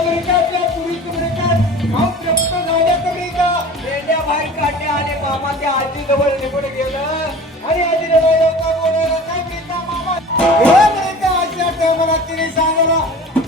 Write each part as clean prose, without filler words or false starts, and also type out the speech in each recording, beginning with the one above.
अमेरिकाच्या पुरीच अमेरिकात खाऊ प्रप्त झाल्यात अमेरिका मेंढ्या बाहेर काढल्या आणि मामा त्या आजी जवळ निघून गेलं. आणि आजीला लोका बोलायला काय मिळता मामा हे अमेरिका आजच्या टायमाला तिने सांगला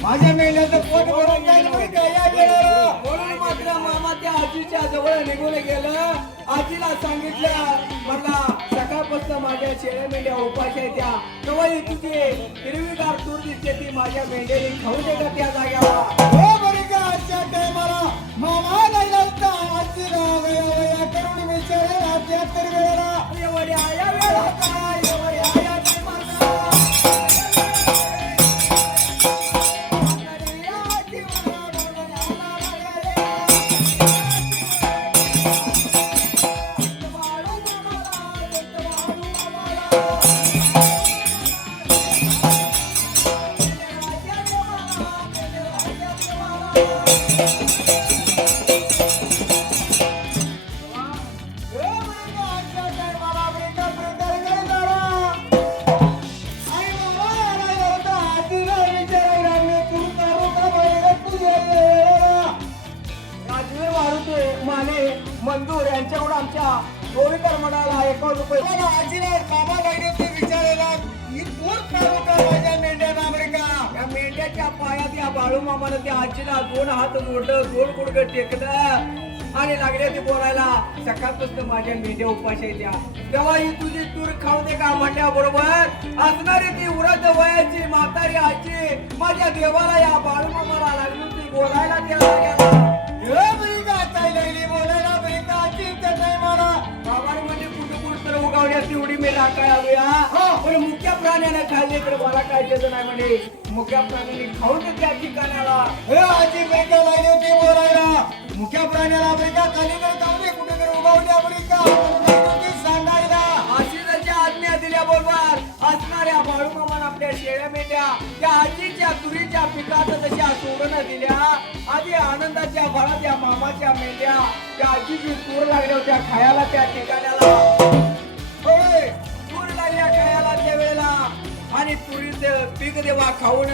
माझ्या मेंढ्याचं पोट भरून जाईल अमेरिका या गेला म्हणून मात्र मामा त्या आजीच्या जवळ निघून गेलं. आजीला सांगितलं मला सकाळपासून माझ्या शेळ्या मेंढ्या उपाशी आहेत त्या केव्हा तुझी हिरवीगार तूर दिसते ती माझ्या मेंढ्याने खाऊ दे का त्या जाग्यावर. हो अमेरिका आजच्या टायमाला मामा नाही लागता आजीला गया करून विचारायला त्या तर वेळेला एवढ्या या वेळा काय एवढ्या या टायमाला मंजूर यांच्याकडून आमच्या गोविकर म्हणाला 1 रुपये आजीला बाबा लागले ते विचारायला ही कोण तालुका माझ्या मेंढ्यानं अमेरिका या मेंढ्याच्या पायात या बाळू मामानं त्या आजीला 2 हात जोडलं 2 गुडघं टेकलं आणि लागले ते बोलायला सकाळपासून माझ्या मेंढ्या उपाशी आहेत त्या तेव्हा ही तुझी तूर खाऊ दे का म्हणल्याबरोबर असणारी ती वृद्ध वयाची म्हातारी आजी माझ्या देवाला या बाळू मामाला लागली होती बोलायला त्याला गेला. हे अमेरिका काय लागली बोलायला अमेरिका आजी तर नाही मला बाबाने म्हणजे कुठं तर उगावण्यात तेवढी मी राखाय आलोय पण मुख्या प्राण्याने खाल्ले तर मला काय त्याचं नाही म्हणे मुख्या प्राण्याने खाऊ दे त्या ठिकाणाला. हे आजी अमेरिका लागली होती बोलायला मुख्या प्राण्याला अमेरिका खाली तर कावले कुठे तर उगावली अमेरिका सांगायला अशी त्याच्या आज्ञा दिल्याबरोबर असणाऱ्या बाळूमामान आपल्या शेळ्या मेंढ्या त्या आजीच्या तुरीच्या पिकात जशा सोडून दिल्या आधी आनंदाच्या भरात या मामाच्या मेंढ्या त्या आजीची तूर लागल्या होत्या खायला त्या ठिकाणाला. होय तूर लागल्या खायला त्या वेळेला आणि तुरीचं पीक देवा खाऊन